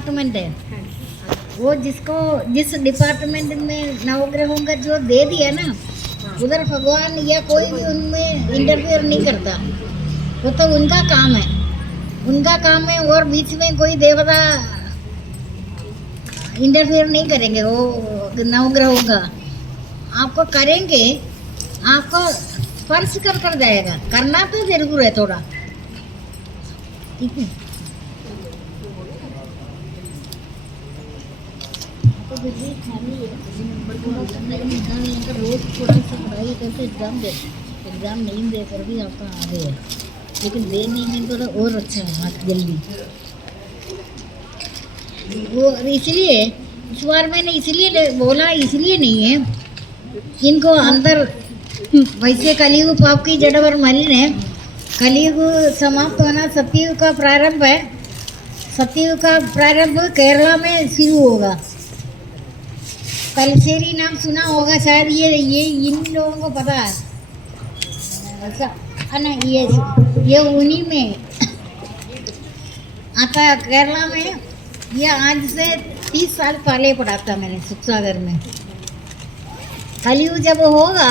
Department है, वो जिस डिपार्टमेंट में नवग्रहों का जो दे दिया ना, उधर भगवान या कोई भी उनमें इंटरफेयर नहीं करता। वो तो उनका काम है, उनका काम है, और बीच में कोई देवता इंटरफेयर नहीं करेंगे। वो नवग्रहों का आपको करेंगे, आपको स्पर्श कर जाएगा, करना तो जरूर है थोड़ा, ठीक है। तो बिजली खाली है, थोड़ा रोज थोड़ा सा पढ़ाई करके एग्जाम नहीं दे कर भी आपका आगे है, लेकिन देने में थोड़ा और अच्छा है आप जल्दी। वो इसलिए इस बार मैंने इसलिए बोला, इसलिए नहीं है इनको अंदर वैसे कलयुग पाप की जड़ पर मरी ने, कलयुग समाप्त होना सतयुग का प्रारंभ है। सतयुग का प्रारंभ केरला में शुरू होगा। तलसेरी नाम सुना होगा शायद, ये इन लोगों को पता है ऐसा ना, ये उन्हीं में आता है केरला में। ये आज से 30 साल पहले पढ़ा था मैंने सुखसागर में। कलयुग जब होगा,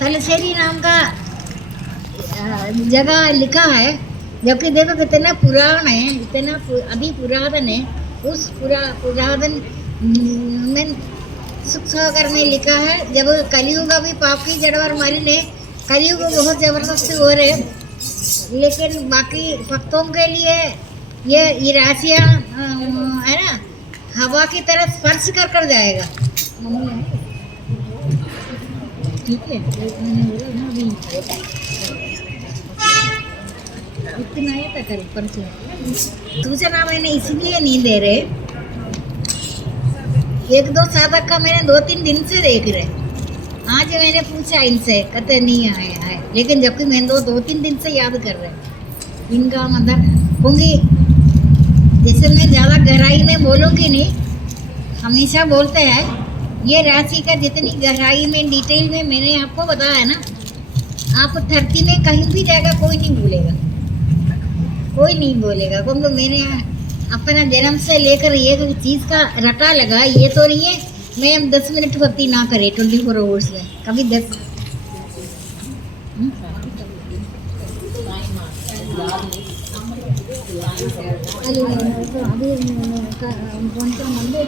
तलसेरी नाम का जगह लिखा है, जबकि देखो कितना पुराण है, इतना अभी पुरातन है। उस पुरातन में सुखसागर में लिखा है, जब कलयुग अभी पाप की जड़ पर मरी ने, कलयुग बहुत जबरदस्त हो रहे, लेकिन बाकी भक्तों के लिए ये राशियाँ है ना, हवा की तरह स्पर्श कर जाएगा। ठीक है, इतना ही तक परसों सूचना मैंने इसलिए नहीं दे रहे, 1-2 साधक का मैंने 2-3 दिन से देख रहे। आज मैंने पूछा इनसे, कहते नहीं आए, लेकिन जबकि मैं 2-3 दिन से याद कर रहे इनका मतलब होंगी। जैसे मैं ज़्यादा गहराई में बोलूँगी नहीं, हमेशा बोलते हैं ये राशि का जितनी गहराई में डिटेल में मैंने आपको बताया ना, आप धरती में कहीं भी जाएगा कोई नहीं भूलेगा, कोई नहीं बोलेगा। क्योंकि मैंने अपना जन्म से लेकर ये चीज़ का रटा लगा, ये तो नहीं है मैं 10 मिनट भक्ति ना करे 24 आवर्स में, कभी 10 अभी कौन सा मंदिर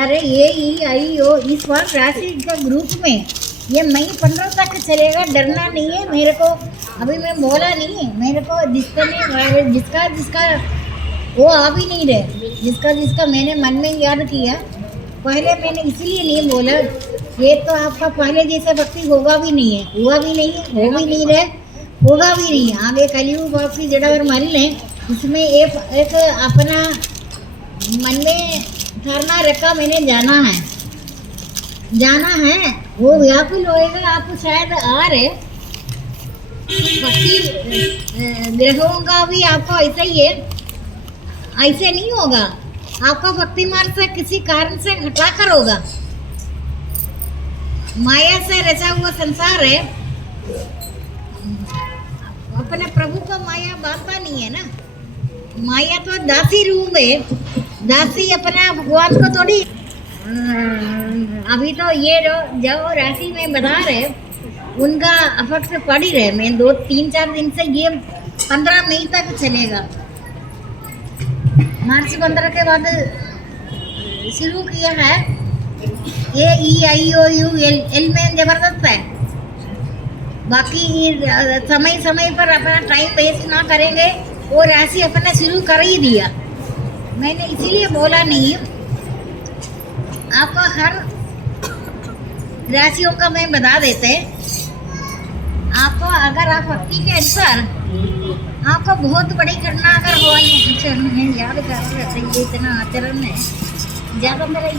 अरे ये आई हो इस बार राशि का ग्रुप में ये मई 15 तक चलेगा, डरना नहीं है मेरे को। अभी मैं बोला नहीं, मेरे को जिसका वो आ भी नहीं रहे, जिसका मैंने मन में याद किया। पहले मैंने इसलिए नहीं बोला, ये तो आपका पहले जैसा भक्ति होगा भी नहीं है, हुआ भी नहीं है, हो भी नहीं रहे, होगा भी नहीं। आगे कलयुग आपकी जड़ा पर मरी ले, इसमें एक अपना मन में धारणा रखा, मैंने जाना है वो व्याकुल होएगा। आप शायद आ रहे भक्ति ग्रहों का भी आपको ऐसा ही है, ऐसे नहीं होगा। आपका भक्ति मार्ग से किसी कारण से हटाकर होगा। माया से रचा हुआ संसार है, अपने प्रभु को माया बांधता नहीं है ना। माया तो दासी रूप है, दासी अपना भगवान को थोड़ी। अभी तो ये जो राशि में बता रहे उनका अफेक्ट पड़ ही रहे। मैं 2-3-4 दिन से ये 15 मई तक चलेगा। मार्च 15 के बाद शुरू किया है। ये EIOU-L में जबरदस्त है। बाकी समय पर अपना टाइम वेस्ट ना करेंगे, वो राशि अपना शुरू कर ही दिया। मैंने इसीलिए बोला नहीं, आपको हर राशियों का मैं बता देते। आपको अगर आप भक्ति के अनुसार आपको बहुत बड़ी घटना अगर होने आचरण है, याद कर रहे ये इतना आचरण है, ज़्यादा मेरा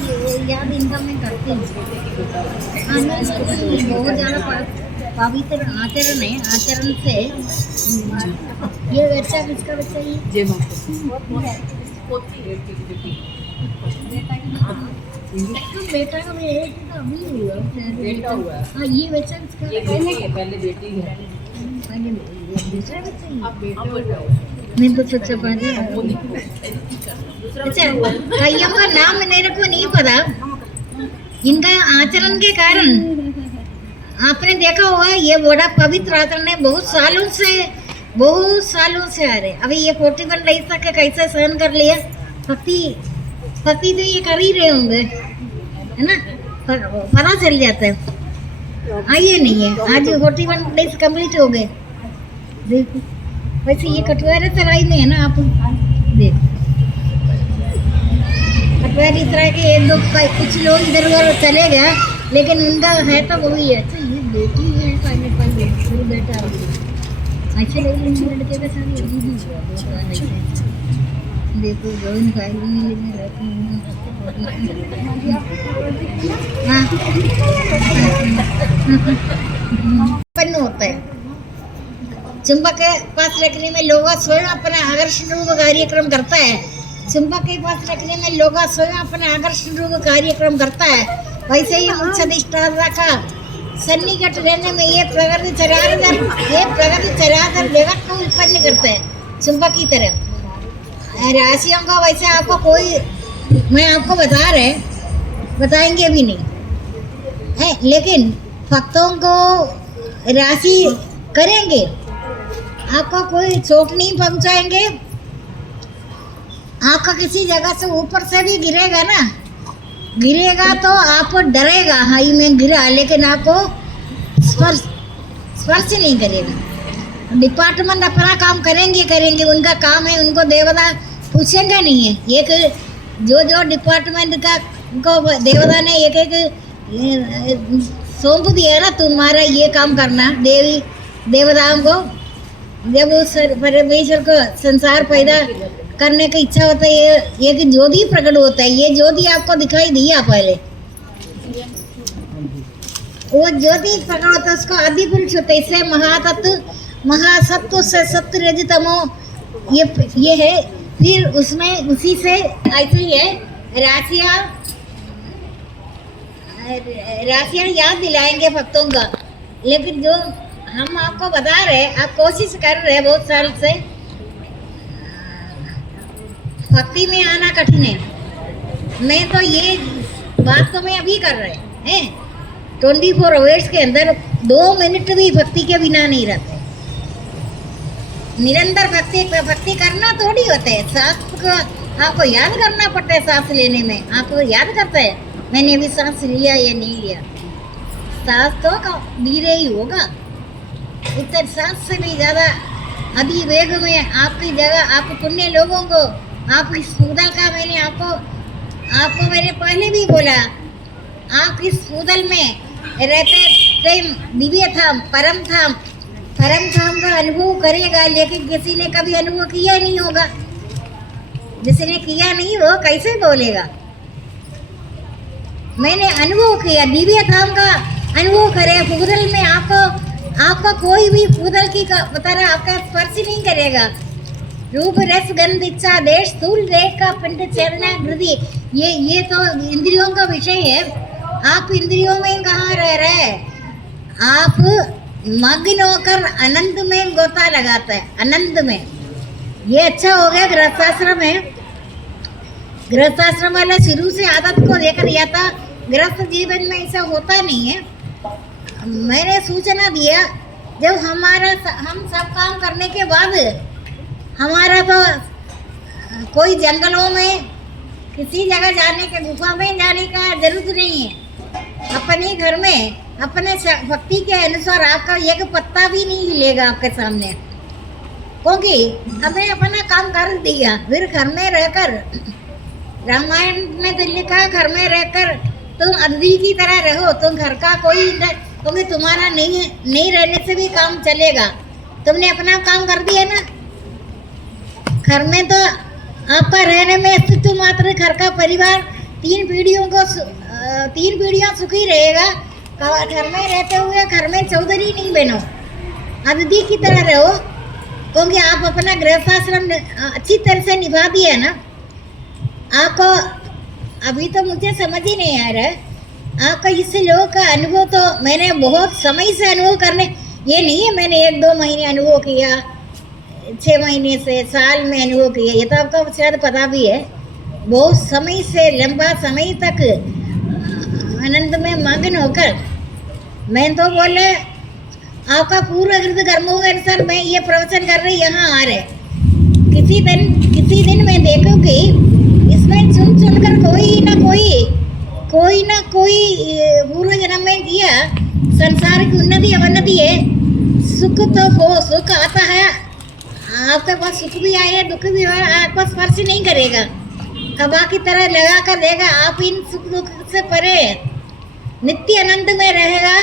याद इनका मैं करती हूँ। बहुत ज़्यादा पवित्र आचरण है। आचरण से ये बच्चा किसका बच्चा ये बेटा का अभी हुआ, बेटा हुआ। हाँ ये बच्चा किसका? पहले बेटी है, पहले दूसरा बच्चा ही। अब बेटा मैं तो सोचा पा रही हूँ। अच्छा, कईयों का नाम मेरे को नहीं पता, इनका आचरण के कारण आपने देखा होगा ये बड़ा पवित्र आचरण है, बहुत सालों से आ रहे। अभी ये 41 डेज तक कैसे सहन कर लिया, भक्ति तो ये कर ही रहे होंगे, है ना, पता चल जाता है। आइए नहीं है, आज 41 डेज कंप्लीट हो गए। देखो वैसे ये कटवारा सराय में है ना, आप देखो कटवारी सराय के एक दो कुछ लोग इधर उधर चले गए, लेकिन उनका है तो वही है। अच्छा ये बेटी है, शुरू बेटा ऐसे लड़के का साथ देखो गोविंद फाइल में रहती हूँ। होता है चुंबक के पास रखने में लोग स्वयं अपना आकर्षण रूप कार्यक्रम करता है। चुंबक के पास रखने में लोग स्वयं अपना आकर्षण रूप कार्यक्रम करता है। वैसे ही मुख्यधिष्ठाता का सन्निकट रहने में ये प्रकृति चराचर जगत को उत्पन्न करता है चुंबक की तरह। राशियों का वैसे आपको कोई, मैं आपको बताएंगे भी नहीं है, लेकिन भक्तों को राशि करेंगे, आपको कोई चोट नहीं पहुंचाएंगे। आपका किसी जगह से ऊपर से भी गिरेगा तो आप डरेगा, हाई में गिरा, लेकिन आपको स्पर्श नहीं करेगा। डिपार्टमेंट अपना काम करेंगे, उनका काम है, उनको देवता पूछेंगे नहीं है। एक जो डिपार्टमेंट का को देवता ने एक सौंप दिया ना, तुम्हारा ये काम करना। देवताओं को जब उस परमेश्वर को संसार पैदा करने की इच्छा होता है, ये ज्योति प्रकट होता है। ये ज्योति आपको दिखाई दिया पहले, वो ज्योति प्रकट होता है, उसको आदि पुरुष होता है। इससे महातत्व महासत्व से सत्य रजतमो ये है। फिर उसमें उसी से ऐसे ही है राशियाँ याद दिलाएंगे भक्तों का। लेकिन जो हम आपको बता रहे, आप कोशिश कर रहे बहुत साल से, भक्ति में आना कठिन है। मैं तो ये बात तो मैं अभी कर रहे हैं, 24 आवर्स के अंदर 2 मिनट भी भक्ति के बिना नहीं रहते। निरंतर भक्ति करना थोड़ी होता है, सांस को आपको याद करना पड़ता है। सांस लेने में आपको याद करता है मैंने अभी सांस लिया या नहीं लिया। सांस तो धीरे ही होगा, इतर सांस से भी ज़्यादा अभी वेग में आपकी जगह, आप पुण्य लोगों को, आप इस सूदल का मैंने आपको मैंने पहले भी बोला, आप इस सूदल में रहते प्रेम दिव्य धाम परम धाम का अनुभव करेगा। लेकिन किसी ने कभी अनुभव किया नहीं होगा, जिसने किया नहीं वो कैसे बोलेगा। मैंने अनुभव किया, दिव्य धाम का अनुभव करे। फूदल में आपका कोई भी फूदल की तरह आपका स्पर्श नहीं करेगा। रूप रस गंध इच्छा देश स्थूल देह का पिंड चेतना हृदय, ये तो इंद्रियों का विषय है। आप इंद्रियों में कहाँ रह रहे हैं? आप मग्न होकर अनंत में गोता लगाता है, अनंत में। ये अच्छा हो गया गृहस्थाश्रम है। गृहस्थाश्रम वाला शुरू से आदत को लेकर या था, गृहस्थ जीवन में ऐसा होता नहीं है। मैंने सूचना दिया, जब हम सब काम करने के बाद हमारा तो कोई जंगलों में किसी जगह जाने के, गुफा में जाने का जरूरत नहीं है। अपने घर में अपने भक्ति के अनुसार आपका एक पत्ता भी नहीं हिलेगा आपके सामने, क्योंकि हमने अपना काम कर दिया। फिर घर में रहकर, रामायण में तो लिखा, घर में रहकर तुम अदबी की तरह रहो, तुम घर का कोई, क्योंकि तुम्हारा नहीं रहने से भी काम चलेगा। तुमने अपना काम कर दिया ना। घर में तो आपका रहने में अस्तित्व मात्र, घर का परिवार 3 पीढ़ियाँ सुखी रहेगा। घर में रहते हुए घर में चौधरी नहीं बनो, अतिथि की तरह रहो, क्योंकि आप अपना गृहस्थाश्रम अच्छी तरह से निभा दिया ना। आपको अभी तो मुझे समझ ही नहीं आ रहा है, आपका इस लोग का अनुभव तो मैंने बहुत समय से अनुभव करने, ये नहीं है मैंने 1-2 महीने अनुभव किया, 6 महीने से साल में अनुभव किया, ये तो आपको शायद पता भी है। बहुत समय से लंबा समय तक आनंद में मग्न होकर मैं तो बोले आपका पूरा हृदय गर्म होगा सर, मैं ये प्रवचन कर रही यहाँ आ रहे। किसी दिन मैं देखूंगी इसमें चुन चुन कर कोई ना कोई पूर्व जन्म में किया संसार की उन्नति अवनति है। सुख तो हो, सुख आता है आपके पास, सुख भी आए दुख भी आए, आपको स्पर्श नहीं करेगा, हवा की तरह लगा कर देगा। आप इन सुख दुख से परे नित्य आनंद में रहेगा।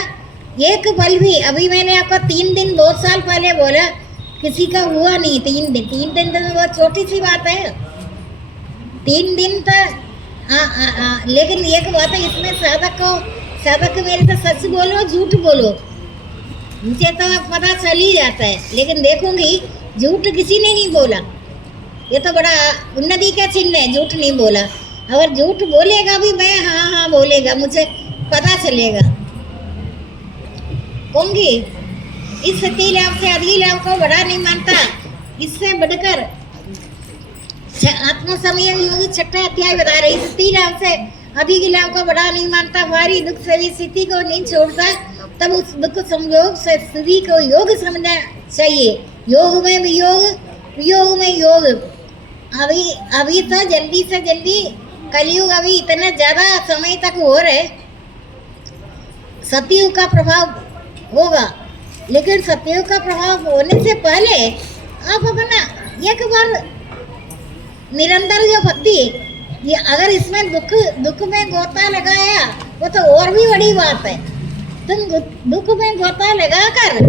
एक पल भी, अभी मैंने आपको 3 दिन बहुत साल पहले बोला, किसी का हुआ नहीं 3 दिन तो बहुत छोटी सी बात है। 3 दिन तो लेकिन एक बात है इसमें, साधक मेरे तो सच बोलो झूठ बोलो मुझे तो पता चल ही जाता है, लेकिन देखूंगी झूठ किसी ने नहीं बोला, ये तो बड़ा उन्नति का चिन्ह है, झूठ नहीं बोला। अगर झूठ बोलेगा भी मैं हाँ बोलेगा, मुझे पता चलेगा। कहूँगी इस सती लाभ से अधिक लाभ को बड़ा नहीं मानता, इससे बढ़कर आत्म समय योगी 6वां अध्याय बता रही, सती लाभ से अधिक लाभ को बड़ा नहीं मानता, भारी दुख से भी स्थिति को नहीं छोड़ता, तब उस दुख संयोग से स्थिति को योग समझना चाहिए। योग में वियोग, वियोग में योग। अभी तो जल्दी से जल्दी कलयुग अभी इतना ज़्यादा समय तक हो रहे, सतयुग का प्रभाव होगा, लेकिन सतयुग का प्रभाव होने से पहले आप अपना एक बार निरंतर जो भक्ति, ये अगर इसमें दुख में गोता लगाया वो तो और भी बड़ी बात है। तुम दुख में गोता लगाकर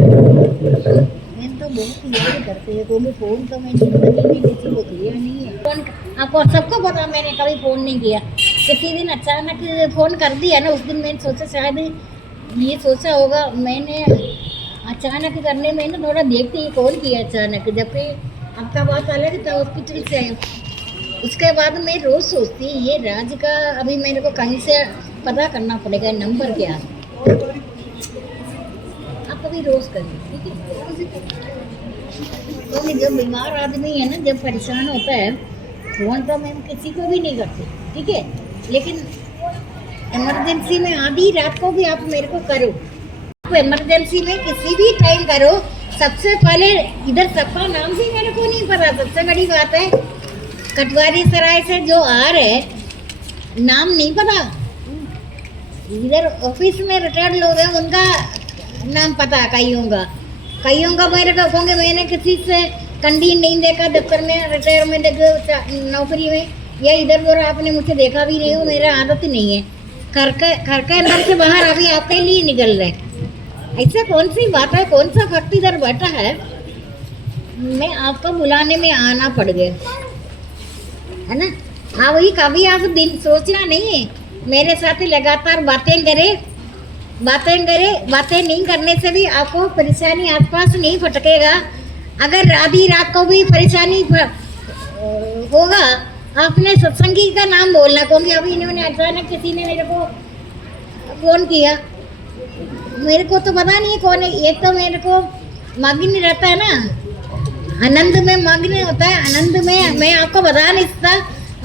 मैं तो बहुत याद करते हैं, क्योंकि फोन तो मैं जिंदगी में किसी को किया नहीं है। फोन आपको सबको पता, मैंने कभी फोन नहीं किया। किसी दिन अचानक फोन कर दिया ना, उस दिन मैंने सोचा शायद ये सोचा होगा मैंने अचानक करने में ना थोड़ा देखती कौन किया अचानक, जबकि आपका बात अलग था हॉस्पिटल से आए। उसके बाद मैं रोज़ सोचती ये राज का अभी मेरे को कहीं से पता करना पड़ेगा नंबर क्या है। आप कभी रोज़ करिए, ठीक है। तो जब बीमार आदमी है ना, जब परेशान होता है, फोन तो मैं किसी को भी नहीं करती, ठीक है, लेकिन इमरजेंसी में आधी रात को भी आप मेरे को करो, आप इमरजेंसी में किसी भी टाइम करो। सबसे पहले इधर सबका नाम भी मेरे को नहीं पता, सबसे बड़ी बात है। कटवारी सराय से जो आ रहे नाम नहीं पता, इधर ऑफिस में रिटायर्ड लोग हैं उनका नाम पता, कईयों का मेरे को कहूँगे मैंने किसी से कंडीन नहीं देखा, दफ्तर में रिटायर में देखो नौकरी में, या इधर उधर आपने मुझे देखा भी नहीं हो, मेरा आदत नहीं है। घर के अंदर से बाहर अभी आपके लिए निकल रहे, ऐसा कौन सी बात है, कौन सा भक्त इधर बैठा है, मैं आपको बुलाने में आना पड़ गया है ना। हाँ वही, कभी आप दिन सोचना नहीं है, मेरे साथ लगातार बातें नहीं करने से भी आपको परेशानी आसपास नहीं फटकेगा। अगर आधी रात को भी परेशानी होगा, आपने सत्संगी का नाम बोलना, क्योंकि अभी इन्होंने अचानक किसी ने मेरे को फोन किया, मेरे को तो पता नहीं कौन है। एक तो मेरे को मग्न रहता है ना, आनंद में मग्न होता है, आनंद में मैं आपको बता नहीं सकता,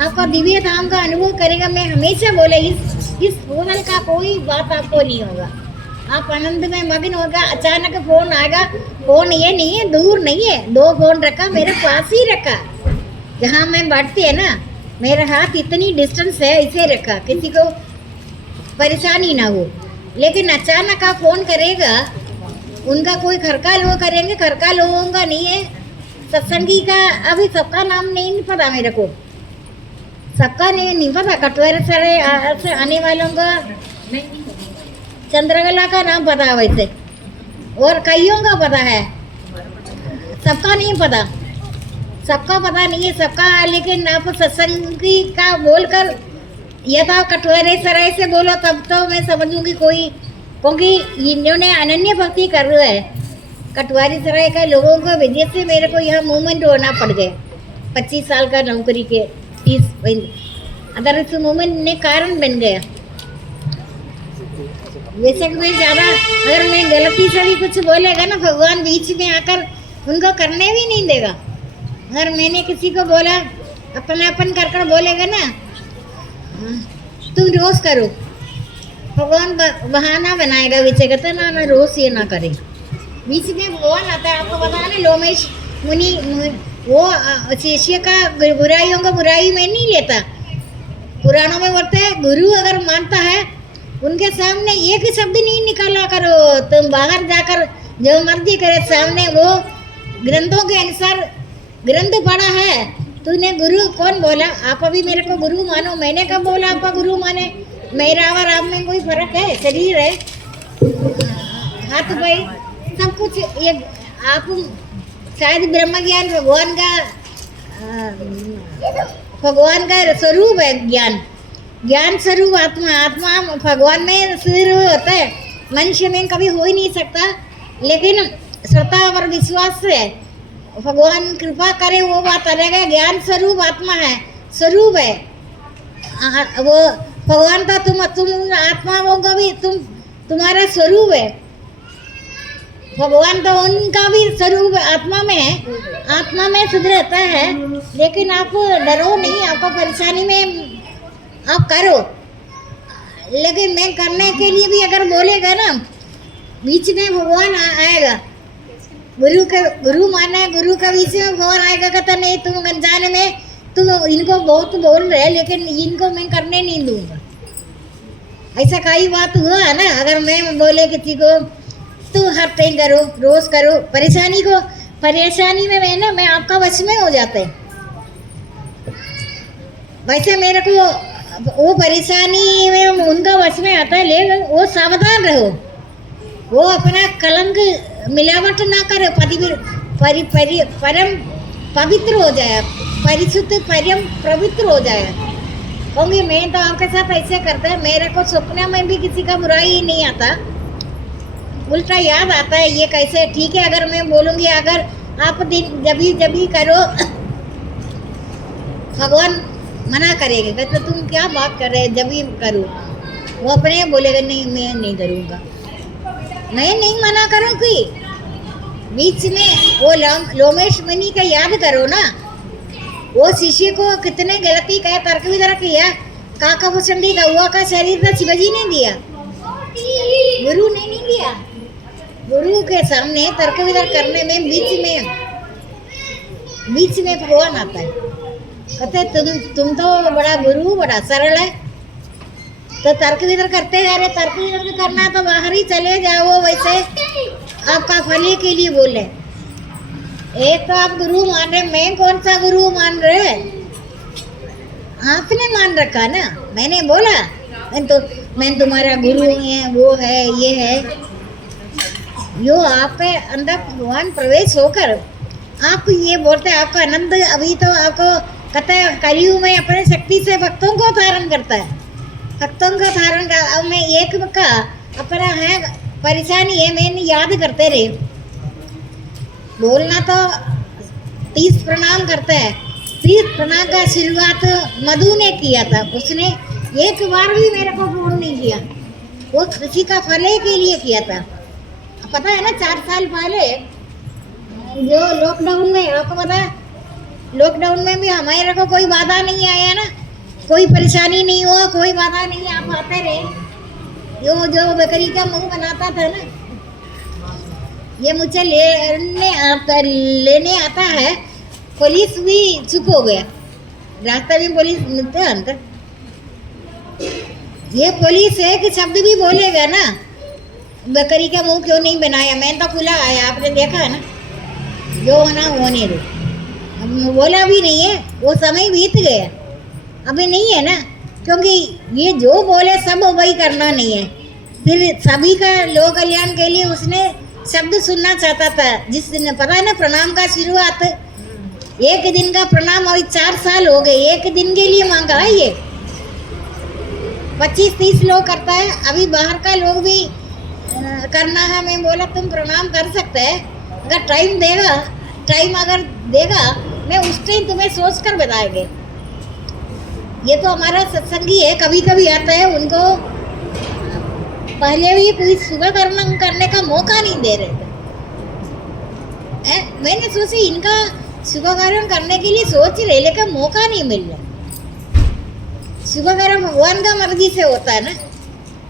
आपका दिव्य धाम का अनुभव करेगा। मैं हमेशा बोले इस फोन का कोई बात आपको नहीं होगा, आप आनंद में मग्न होगा। अचानक फोन आएगा, फोन ये नहीं है, दूर नहीं है, 2 फोन रखा मेरे पास ही रखा, जहाँ मैं बैठती है ना मेरा हाथ इतनी डिस्टेंस है, इसे रखा, किसी को परेशानी ना हो। लेकिन अचानक आप फोन करेगा, उनका कोई घर का लोग करेंगे, घर का लोगों का नहीं है, सत्संगी का अभी सबका नाम नहीं पता मेरे को, सबका नहीं पता। कटवारे से आने वालों का चंद्रकला का नाम पता है वैसे, और कईयों का पता है, सबका नहीं पता, सबका पता नहीं है सबका। लेकिन आप सत्संगी का बोलकर यदि आप कटवारे सराय से बोलो तब तो मैं समझूंगी कोई, क्योंकि इन्होंने अनन्य भक्ति कर रहा है। कटवारी सराय का लोगों को वजह से मेरे को यहाँ मूवमेंट होना पड़ गया, 25 साल का नौकरी के 30 अदर इस मूवमेंट ने कारण बन गया। वैसे मैं ज़्यादा अगर मैं गलती से भी कुछ बोलेगा ना, भगवान बीच में आकर उनको करने भी नहीं देगा। अगर मैंने किसी को बोला अपनापन कर कर बोलेगा ना, तुम रोज करो, भगवान बहाना बनाएगा बीच कहते ना ना रोज ये ना करे। बीच में भगवान आता है, आपको पता है ना लोमेश मुनि वो शिष्य का बुराइयों का बुराई में नहीं लेता। पुराणों में बोलते हैं गुरु अगर मानता है उनके सामने एक ही शब्द नहीं निकाला करो, तुम बाहर जाकर जो मर्जी करे सामने वो ग्रंथों के अनुसार ग्रंथ पढ़ा है, तूने गुरु कौन बोला, आप अभी मेरे को गुरु मानो, मैंने कब बोला आपका गुरु माने, मेरा और आप में कोई फर्क है, शरीर है, हाथ भाई सब कुछ ये आप शायद ब्रह्म ज्ञान भगवान का स्वरूप है, ज्ञान स्वरूप आत्मा भगवान में सिर होता है, मनुष्य में कभी हो ही नहीं सकता, लेकिन श्रद्धा और विश्वास से भगवान कृपा करे वो बात अलग है। ज्ञान स्वरूप आत्मा है, स्वरूप है वो भगवान का, तुम आत्माओं का भी तुम्हारा स्वरूप है, भगवान तो उनका भी स्वरूप आत्मा में है, आत्मा में शुद्ध रहता है, लेकिन आप डरो नहीं, आपको परेशानी में आप करो, लेकिन मैं करने के लिए भी अगर बोलेगा ना बीच में भगवान आएगा, गुरु माना है, गुरु का बीच में भगवान आएगा, कहता नहीं तुम अनजाने में तुम इनको बहुत बोल रहे लेकिन इनको मैं करने नहीं दूंगा। ऐसा कई बात हुआ है ना, अगर मैं बोले किसी को तुम हर टाइम करो, रोज करो, परेशानी में मैं आपका वश में हो जाते हैं। वैसे मेरे को वो परेशानी में उनका वश में आता है, लेकिन वो सावधान रहो, वो अपना कलंक मिलावट ना करे, परम पवित्र हो जाए, परिशुद्ध परम पवित्र हो जाए। कहूँगी मैं तो आपके साथ ऐसे करता है, मेरे को सपने में भी किसी का बुराई ही नहीं आता, उल्टा याद आता है ये कैसे ठीक है। अगर मैं बोलूँगी अगर आप दिन जब भी करो भगवान मना करेंगे, कहते तुम क्या बात कर रहे, जब भी करो, वो अपने बोलेगा नहीं मैं नहीं करूँगा, मैं नहीं मना करूँगी। बीच में वो लोमेश मुनि का याद करो ना, वो शिष्य को कितने गलती कहे, तर्क वितर्क किया, काका भुसंडी का हुआ का शरीर तो शिवजी ने दिया, गुरु ने नहीं दिया। गुरु के सामने तर्क वितर्क करने में बीच में भगवान आता है, कहते तुम तो बड़ा गुरु बड़ा सरल है, तो तर्क वितर्क करते जा रहे, तर्क वितर्क करना तो बाहर ही चले जाओ, वैसे आपका फले के लिए बोले। एक तो आप गुरु मान रहे, मैं कौन सा गुरु मान रहे, आपने मान रखा ना, मैंने बोला मैं तुम्हारा गुरु है, वो है ये है, यो आप पे अंदर भगवान प्रवेश होकर आप ये बोलते हैं, आपका आनंद अभी तो आपको कहता है कलयुग में अपने शक्ति से भक्तों को धारण करता है, भक्तों का धारण का मैं एक का अपना है परेशानी है, मैंने याद करते रहे, बोलना तो 30 प्रणाम करता है, 30 प्रणाम का शुरुआत मधु ने किया था, उसने एक बार भी मेरे को फोन नहीं किया, वो किसी का भले के लिए किया था। पता है ना 4 साल पहले जो लॉकडाउन में, आपको पता है लॉकडाउन में भी हमारे को कोई बाधा नहीं आया ना, कोई परेशानी नहीं हुआ, कोई बाधा नहीं, आप आते रहे, जो बकरी का मुंह बनाता था ना, ये मुझे लेने आता है, पुलिस भी चुप हो गया, रास्ते में पुलिस मिलते हैं अंदर, ये पुलिस है कि शब्द भी बोलेगा ना, बकरी का मुंह क्यों नहीं बनाया, मैं तो खुला आया, आपने देखा है ना, जो होना होने दो, बोला भी नहीं है, वो समय बीत गया, अभी नहीं है ना, क्योंकि ये जो बोले सब वही करना नहीं है, फिर सभी का लोक कल्याण के लिए उसने शब्द सुनना चाहता था, जिस दिन पता है ना प्रणाम का शुरुआत, एक दिन का प्रणाम अभी 4 साल हो गए, एक दिन के लिए मांगा है ये, 25-30 लोग करता है, अभी बाहर का लोग भी करना है, मैं बोला तुम प्रणाम कर सकते हैं, अगर टाइम अगर देगा मैं उस टाइम तुम्हें सोच कर बताएंगे। ये तो हमारा सत्संगी है, कभी कभी आता है, उनको पहले भी कोई सुबह करने का मौका नहीं दे रहे थे, मैंने सोचा इनका शुभकर्म करने के लिए सोच रहे लेकिन मौका नहीं मिल रहा। शुभकर्म भगवान का मर्जी से होता है ना।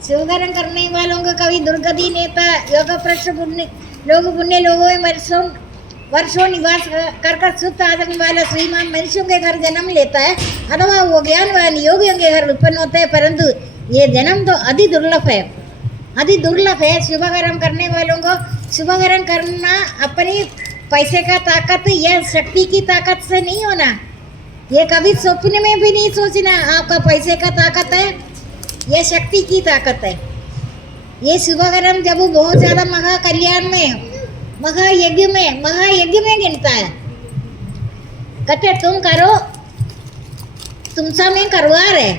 शुभकर्म करने वालों को कभी दुर्गति नेता योग प्रश्न पुण्य लोगों में वर्षों निवास कर सुख आदमी वाला श्रीमान मनुष्यों के घर जन्म लेता है अथवा वो ज्ञानवान योगियों के घर उत्पन्न होते हैं, परंतु ये जन्म तो अति दुर्लभ है, अति दुर्लभ है। शुभकर्म करने वालों को शुभकर्म करना अपनी पैसे का ताकत या शक्ति की ताकत से नहीं होना। ये कभी स्वप्न में भी नहीं सोचना आपका पैसे का ताकत है या शक्ति की ताकत है। ये शुभकर्म जब वो बहुत ज़्यादा महाकल्याण में महायज्ञ में गिनता है। कहते तुम करो, तुमसा में करवा रहे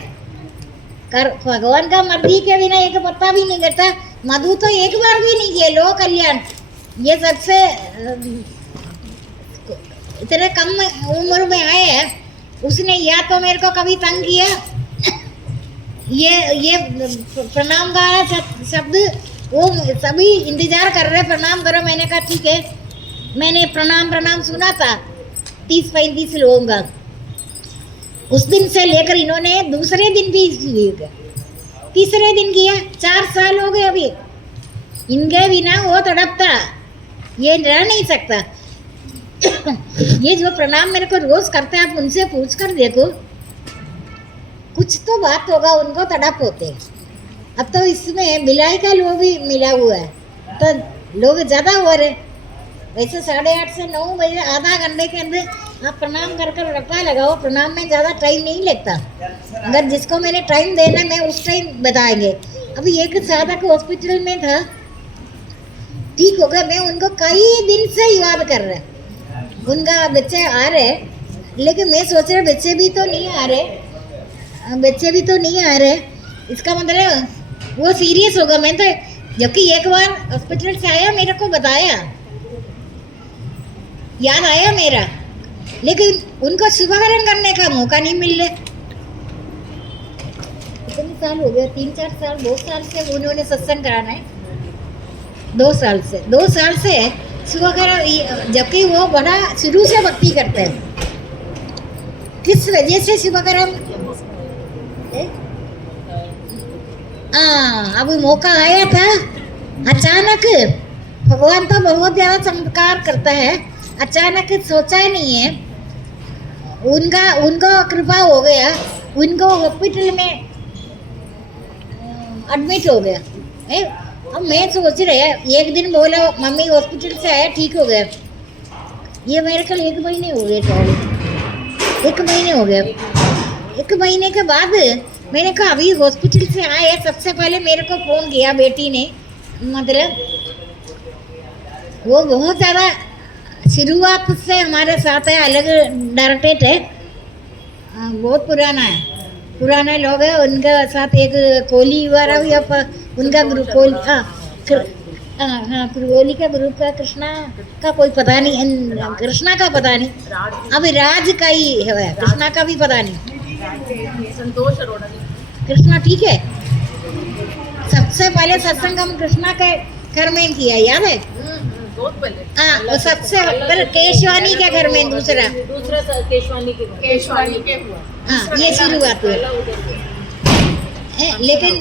कर, भगवान का मर्जी के बिना एक पत्ता भी नहीं गिरता। मधु तो एक बार भी नहीं किए लो कल्याण। ये सबसे इतने कम उम्र में आए हैं, उसने या तो मेरे को कभी तंग किया, ये प्रणाम का शब्द वो सभी इंतजार कर रहे प्रणाम करो। मैंने कहा ठीक है, मैंने प्रणाम सुना था 30-35 लोगों का। उस दिन से लेकर इन्होंने दूसरे दिन भी किया, तीसरे दिन किया, 4 साल हो गए अभी। इनके बिना वो तड़पता, ये रह नहीं सकता। ये जो प्रणाम मेरे को रोज करते हैं, आप उनसे पूछ कर देखो, कुछ तो बात होगा, उनको तड़प होते। अब तो इसमें मिलाई का लोग भी मिला हुआ है तो लोग ज़्यादा हो रहे। वैसे 8:30 से 9 बजे आधा घंटे के अंदर आप प्रणाम कर कर रखा लगाओ। प्रणाम में ज़्यादा टाइम नहीं लगता। अगर जिसको मैंने टाइम देना मैं उस टाइम बताएंगे। अभी एक साधक हॉस्पिटल में था, ठीक हो गया। मैं उनको कई दिन से याद कर रहे, उनका बच्चे आ रहे, लेकिन मैं सोच रहा बच्चे भी तो नहीं आ रहे, इसका मतलब वो सीरियस होगा। मैं तो जबकि एक बार हॉस्पिटल से आया, मेरे को बताया, याद आया मेरा, लेकिन उनको शुभकर्म करने का मौका नहीं मिल रहा। कितने साल हो गया, 3-4 साल, 2 साल से उन्होंने सत्संग कराना है। 2 साल से शुभकर्म, जबकि वो बड़ा शुरू से भक्ति करते हैं। किस वजह से शुभकर्म? अभी मौका आया था अचानक। भगवान तो बहुत ज़्यादा चमत्कार करता है। अचानक सोचा ही नहीं है, उनको कृपा हो गया, उनको हॉस्पिटल में एडमिट हो गया। अब मैं सोच रहे, एक दिन बोला मम्मी हॉस्पिटल से आया, ठीक हो गया। ये मेरे कल 1 महीने हो गए, 1 महीने हो गया। 1 महीने के बाद मैंने कहा अभी हॉस्पिटल से आए, सबसे पहले मेरे को फ़ोन किया बेटी ने। मतलब वो बहुत ज़्यादा शुरुआत से हमारे साथ है, अलग डायरेक्टेड है, बहुत पुराना लोग है। उनके साथ एक कोहली वाला भी, अब उनका ग्रुप कोहली का ग्रुप का कृष्णा का कोई पता नहीं, कृष्णा का पता नहीं, अभी राज का ही है, कृष्णा का भी पता नहीं। संतोष अरोड़ा कृष्णा ठीक है। सबसे पहले सत्संग हम कृष्णा के घर में किया, याद है? बहुत पहले। हाँ, सबसे पहले केशवानी के घर में, दूसरा केशवानी के हुआ। हाँ, ये शुरुआत हुई। लेकिन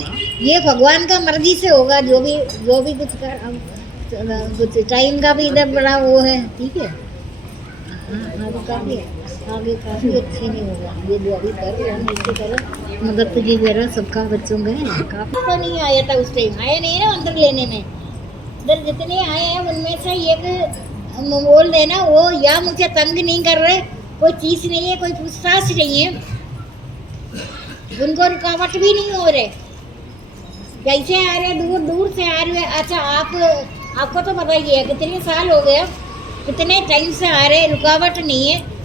ये भगवान का मर्जी से होगा, जो भी कुछ टाइम का भी इधर बड़ा वो है, ठीक है। आगे काफ़ी अच्छे नहीं होगा। ये जो अभी कर रहे हैं इसकी तरह मदद की जरा सबका बच्चों में काफ़ी तो नहीं आया था उस टाइम, आया नहीं ना अंदर लेने में। इधर जितने आए हैं उनमें से एक बोल देना, वो या मुझे तंग नहीं कर रहे, कोई चीज़ नहीं है, कोई पूछताछ नहीं है, उनको रुकावट भी नहीं हो रहे। कैसे आ रहे, दूर से आ रहे। अच्छा, आपको तो पता ही है कितने साल हो गए, कितने टाइम से आ रहे, रुकावट नहीं है,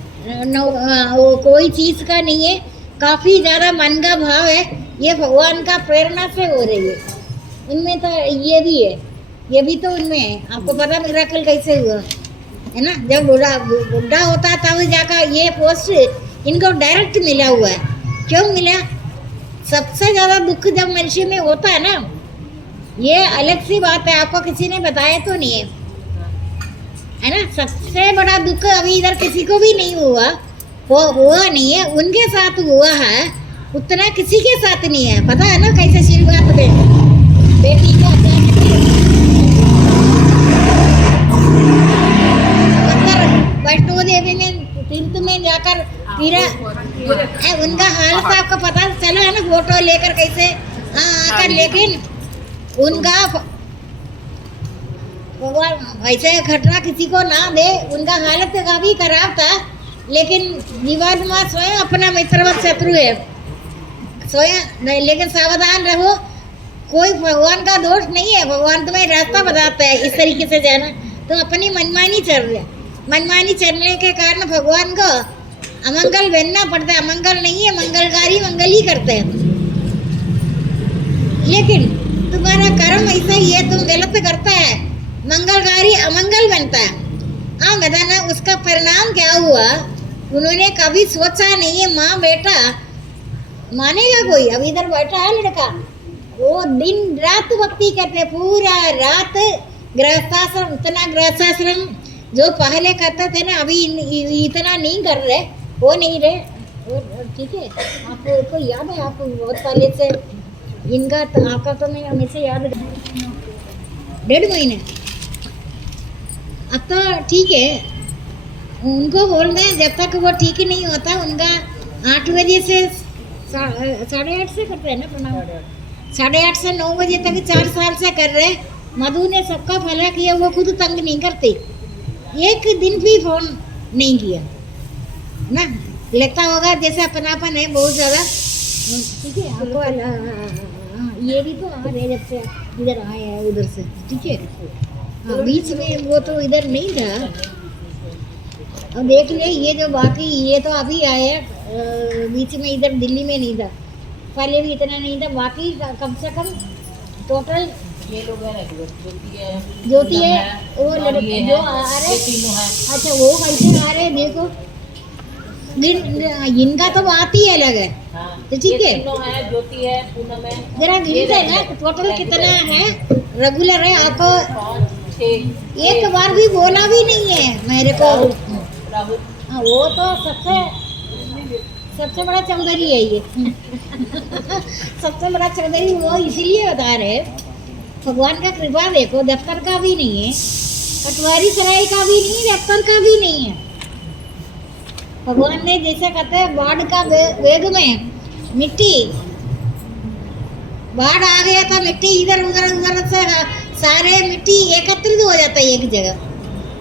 वो कोई चीज़ का नहीं है, काफ़ी ज़्यादा मन का भाव है। ये भगवान का प्रेरणा से हो रही है। इनमें तो ये भी तो उनमें है। आपको पता मिराकल कैसे हुआ है ना? जब बुढ़ा होता तब जाकर ये पोस्ट इनको डायरेक्ट मिला हुआ है। क्यों मिला? सबसे ज़्यादा दुख जब मनुष्य में होता है ना, ये अलग सी बात है, आपको किसी ने बताया तो नहीं है। है ना। सबसे बड़ा दुख अभी इधर किसी को भी नहीं हुआ, वो हुआ नहीं है, उनके साथ हुआ है, उतना किसी के साथ नहीं है। पता है ना कैसे शुरुआत में बेटी को अंदर वैष्णो देवी में तीर्थ में जाकर फिर उनका हाल तो आपको पता चला है ना, फोटो लेकर कैसे आकर, लेकिन उनका भगवान ऐसे घटना किसी को ना दे। उनका हालत काफी खराब था, लेकिन जीवात्मा स्वयं अपना मित्रवत शत्रु है स्वयं। लेकिन सावधान रहो, कोई भगवान का दोष नहीं है, भगवान तुम्हें रास्ता बताता है इस तरीके से जाना। तो अपनी मनमानी चल रही है, मनमानी चलने के कारण भगवान को अमंगल बनना पड़ता है। अमंगल नहीं है, मंगलकारी मंगल ही करते हैं। लेकिन तुम्हारा कर्म ऐसा ही है, तुम गलत करता है, मंगलकारी अमंगल बनता है। हाँ बताना उसका परिणाम क्या हुआ, उन्होंने कभी सोचा नहीं है। माँ बेटा मानेगा कोई, अब इधर बैठा है लड़का, वो दिन रात भक्ति करते, पूरा रात गृहस्थाश्रम, इतना गृहस्थाश्रम जो पहले करते थे ना, अभी इतना नहीं कर रहे, वो नहीं रहे। ठीक है, आपको याद है, आपको बहुत पहले से इनका आपका तो मैं हमेशा याद, 1.5 महीने। अब तो ठीक है, उनको बोल दें जब तक वो ठीक ही नहीं होता, उनका 8 बजे से 8:30 से करते हैं ना प्रणाम, 8:30 से 9 बजे तक 4 साल से कर रहे। मधु ने सबका भला किया, वो खुद तंग नहीं करती, एक दिन भी फोन नहीं किया ना। लगता होगा जैसे अपनापन है बहुत ज़्यादा। ठीक है, आपको ये भी तो आ रहे जब से इधर आए हैं उधर से। ठीक है, हाँ, बीच में वो तो इधर नहीं था। अब देख लिया, ये जो बाकी ये तो अभी आए हैं, बीच में इधर दिल्ली में नहीं था, पहले भी इतना नहीं था। बाकी कम से कम टोटल ये लोग हैं, ज्योति है, वो लड़के जो आ रहे, अच्छा वो कैसे आ रहे देखो, इनका तो बात ही अलग है। तो ठीक है, ज्योति है, पूनम है, जरा गिनते हैं ना टोटल कितना है, रेगुलर है। आपको 5, 6 एक बार भी बोला भी नहीं है मेरे को। राहुल, हाँ, वो तो सबसे बड़ा चौधरी है ये सबसे बड़ा चौधरी वो इसीलिए बता रहे, भगवान का कृपा देखो, दफ्तर का भी नहीं है, पटवारी सराय का भी नहीं है, दफ्तर का भी नहीं है। भगवान ने जैसे कहते हैं बाढ़ का वेग में मिट्टी, बाढ़ आ गया था, मिट्टी इधर उधर से सारे मिट्टी एकत्रित हो जाता है एक जगह।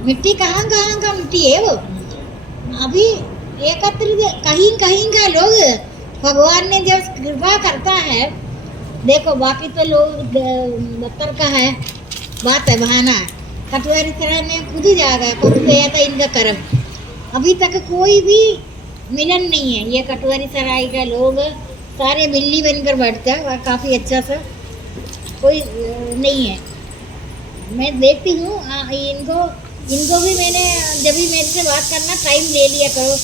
मिट्टी कहाँ का मिट्टी है वो, अभी एकत्रित कहीं का लोग, भगवान ने जब कृपा करता है देखो। बाकी तो लोग दफ्तर का है, बात है, बहाना है। पटवारी सराय में खुद ही जाएगा, खुद गया था इनका कर्म। अभी तक कोई भी मिलन नहीं है। ये कटवारी सराय का लोग सारे बिल्ली बनकर बैठते हैं, काफ़ी अच्छा सा कोई नहीं है। मैं देखती हूँ इनको भी मैंने जब भी मेरे से बात करना टाइम ले लिया करो,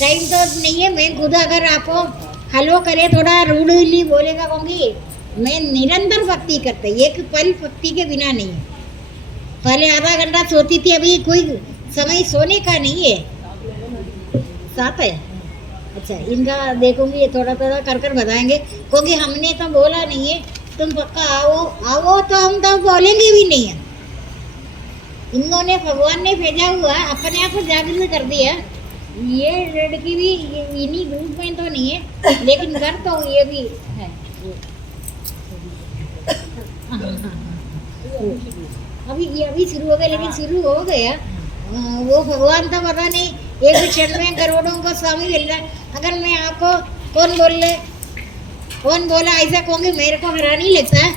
टाइम तो नहीं है। मैं खुद अगर आपको हेलो करे थोड़ा रूडली बोलेगा कहूँगी, मैं निरंतर भक्ति करते, एक पल भक्ति के बिना नहीं है। पहले आधा घंटा सोती थी, अभी कोई समय सोने का नहीं है। साथ है, अच्छा इनका देखूंगी, ये थोड़ा कर बताएंगे, क्योंकि हमने तो बोला नहीं है तुम पक्का आओ तो हम तो बोलेंगे भी नहीं है। इन्होंने भगवान ने भेजा हुआ, अपने आप को जागृत कर दिया। ये लड़की भी इन्हीं ग्रुप में तो नहीं है, लेकिन घर तो ये भी है। अभी शुरू हो गया, लेकिन शुरू हो गया वो भगवान तो पता नहीं एक क्षण में करोड़ों को स्वामी मिल रहा है। अगर मैं आपको कौन बोला ऐसा कहूँगी, मेरे को हैरानी लगता है।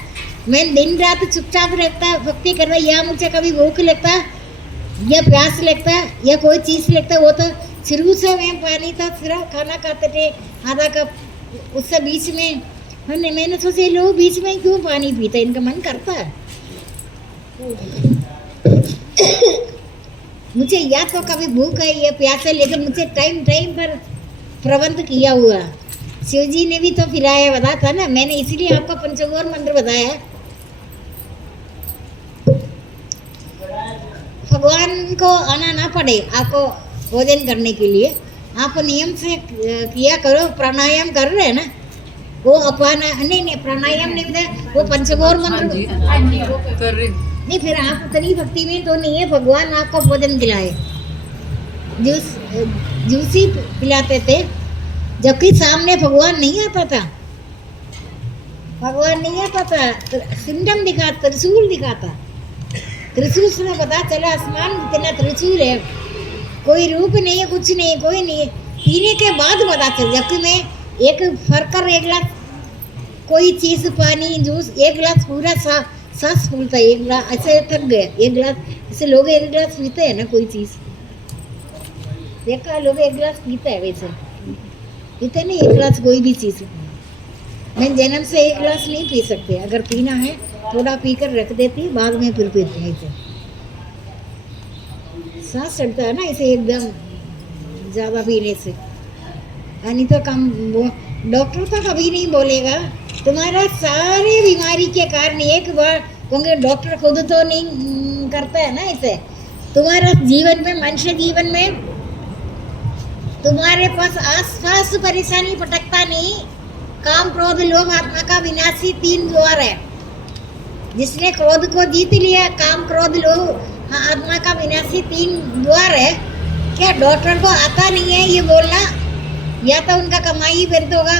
मैं दिन रात चुपचाप रहता भक्ति कर रहा, या मुझे कभी भूख लगता या प्यास लगता या कोई चीज़ लगता, वो तो शुरू से मैं पानी था, सिर्फ खाना खाते थे आधा कप, उससे बीच में मैंने सोचा लोग बीच में क्यों पानी पीते, इनका मन करता है। मुझे या तो कभी भूख है या प्यास है, लेकिन मुझे टाइम पर प्रबंध किया हुआ। शिव जी ने भी तो पिलाया, बताया था ना मैंने, इसीलिए आपको पंचगौर मंत्र बताया। भगवान को आना ना पड़े आपको भोजन करने के लिए, आप नियम से किया करो। प्राणायाम कर रहे हैं ना, वो अपना नहीं प्राणायाम नहीं बताया, वो पंचगौर मंत्र कर रही नहीं। फिर आप उतनी भक्ति में तो नहीं है भगवान आपको भोजन खिलाए। जूस ही पिलाते थे, जबकि सामने भगवान नहीं आता था। भगवान नहीं आता था, सिम्टम दिखाता, त्रिशूल दिखाता। त्रिशूल से पता चला आसमान कितना त्रिशूल है, कोई रूप नहीं है, कुछ नहीं है, कोई नहीं है। पीने के बाद पता चला, जबकि मैं एक फरकर एक गिलास कोई चीज़ पानी जूस एक गिलास पूरा सांस फूलता है, एक गिलास ऐसे थक गया। एक गिलास ऐसे लोग एक गिलास पीते हैं ना, कोई चीज़ देखा लोग एक गिलास पीते हैं, वैसे पीते नहीं एक गिलास कोई भी चीज़। मैं जन्म से एक गिलास नहीं पी सकते, अगर पीना है थोड़ा पीकर रख देती, बाद में फिर पीते हैं। ऐसे सांस चढ़ता है ना इसे एकदम ज़्यादा पीने से। नहीं तो कम वो डॉक्टर तो कभी नहीं बोलेगा तुम्हारा सारे बीमारी के कारण। एक बार क्योंकि डॉक्टर खुद तो नहीं करता है ना इसे। तुम्हारा जीवन में, मनुष्य जीवन में तुम्हारे पास आसपास परेशानी पटकता नहीं। काम क्रोध लोभ आत्मा का विनाशी 3 द्वार है। जिसने क्रोध को जीत लिया, काम क्रोध लोभ आत्मा का विनाशी 3 द्वार है। क्या डॉक्टर को आता नहीं है ये बोलना, या तो उनका कमाई व्यर्थ होगा।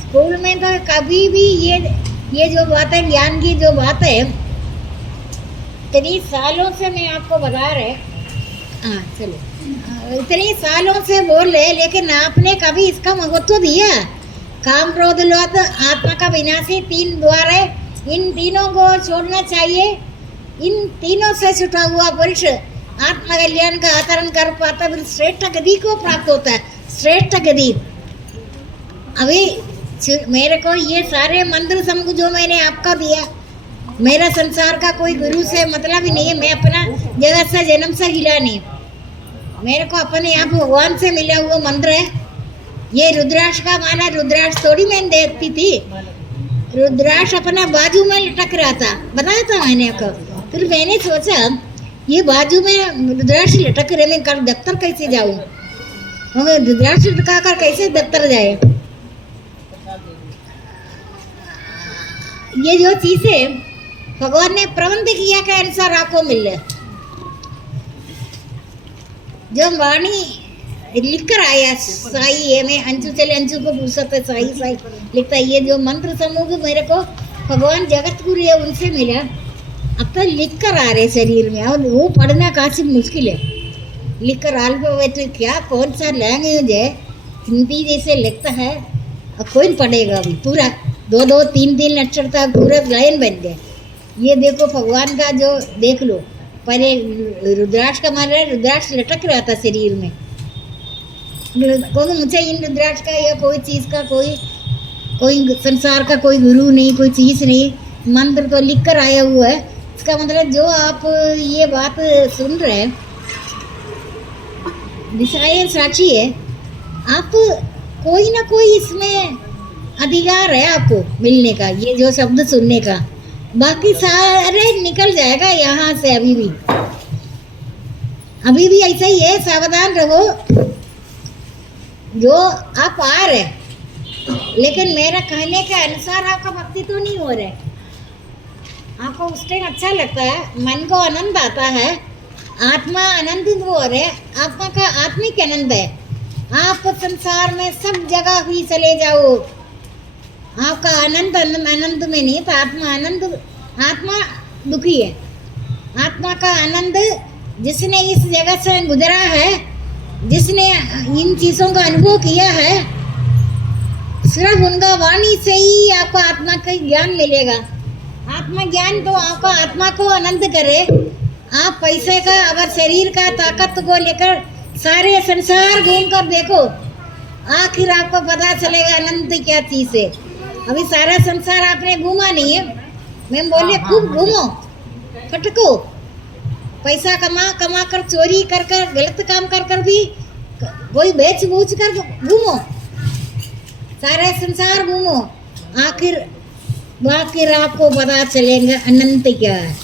स्कूल में तो कभी भी ये जो बात है, ज्ञान की जो बात है, इतनी सालों से मैं आपको बता रहे, हाँ चलो, इतनी सालों से बोल रहे, लेकिन आपने कभी इसका महत्व दिया? काम क्रोध लोभ आत्मा का विनाशी 3 द्वार है, इन तीनों को छोड़ना चाहिए। इन तीनों से छुटा हुआ पुरुष आत्म कल्याण का आचरण कर पाता, फिर श्रेष्ठ गति को प्राप्त होता है। श्रेष्ठ गति अभी मेरे को ये सारे मंत्र समझ जो मैंने आपका दिया, मेरा संसार का कोई गुरु से मतलब ही नहीं है। मैं अपना जगत से जन्म से हिला नहीं, मेरे को अपने आप भगवान से मिला हुआ मंत्र है। ये रुद्राक्ष का माला, रुद्राक्ष थोड़ी मैंने देती थी, रुद्राक्ष अपना बाजू में लटक रहा था, बताया था मैंने आपको। फिर मैंने सोचा ये बाजू में रुद्राक्ष लटक रहे, मैं कल दफ्तर कैसे जाऊँ? रुद्राक्ष लटका कर कैसे दफ्तर जाए? ये जो चीजें भगवान ने प्रबंध किया के अनुसार आपको मिल रहे। जो वाणी लिख कर आया साई है, मैं अंशु चले अंशु को पूछा था, साई साई लिखता है। ये जो मंत्र समूह मेरे को भगवान जगत गुरु है उनसे मिला, अब तो लिख कर आ रहे शरीर में। और वो पढ़ना काफी मुश्किल है, लिख कर अल्फाबेट क्या कौन सा लैंग्वेज है, हिंदी जैसे लिखता है। और कोई पढ़ेगा अभी पूरा 2-2 3-3 अक्षर तक पूरा लाइन बन गया। ये देखो भगवान का जो देख लो, पहले रुद्राक्ष का मारा, रुद्राक्ष लटक रहा था शरीर में। क्योंकि मुझे इन रुद्राक्ष का या कोई चीज़ का कोई संसार का कोई गुरु नहीं, कोई चीज़ नहीं, मंत्र तो लिख कर आया हुआ है। इसका मतलब जो आप ये बात सुन रहे हैं, दिशाएं साक्षी है, आप कोई ना कोई इसमें अधिकार है आपको मिलने का, ये जो शब्द सुनने का। बाकी सारे निकल जाएगा यहाँ से। अभी भी ऐसा ही है, सावधान रहो। जो आप आ रहे, लेकिन मेरा कहने के अनुसार आपका भक्ति तो नहीं हो रहा। आपको उस टाइम अच्छा लगता है, मन को आनंद आता है, आत्मा आनंदित हो रहे, आत्मा का आत्मिक आनंद है। आप संसार में सब जगह ही चले जाओ, आपका आनंद आनंद में नहीं तो आत्मा दुखी है। आत्मा का आनंद जिसने इस जगह से गुजरा है, जिसने इन चीज़ों का अनुभव किया है, सिर्फ उनका वाणी से ही आपको आत्मा का ज्ञान मिलेगा। आत्मा ज्ञान तो आपका आत्मा को आनंद करे। आप पैसे का और शरीर का ताकत को लेकर सारे संसार घूम कर देखो, आखिर आपको पता चलेगा आनंद क्या चीज़ है। अभी सारा संसार आपने घूमा नहीं है, मैं बोले खूब घूमो, फटको, पैसा कमा कर, चोरी कर गलत काम कर भी कोई बेच बूझ कर घूमो, सारे संसार घूमो, आखिर आपको पता चलेगा अनंत क्या है।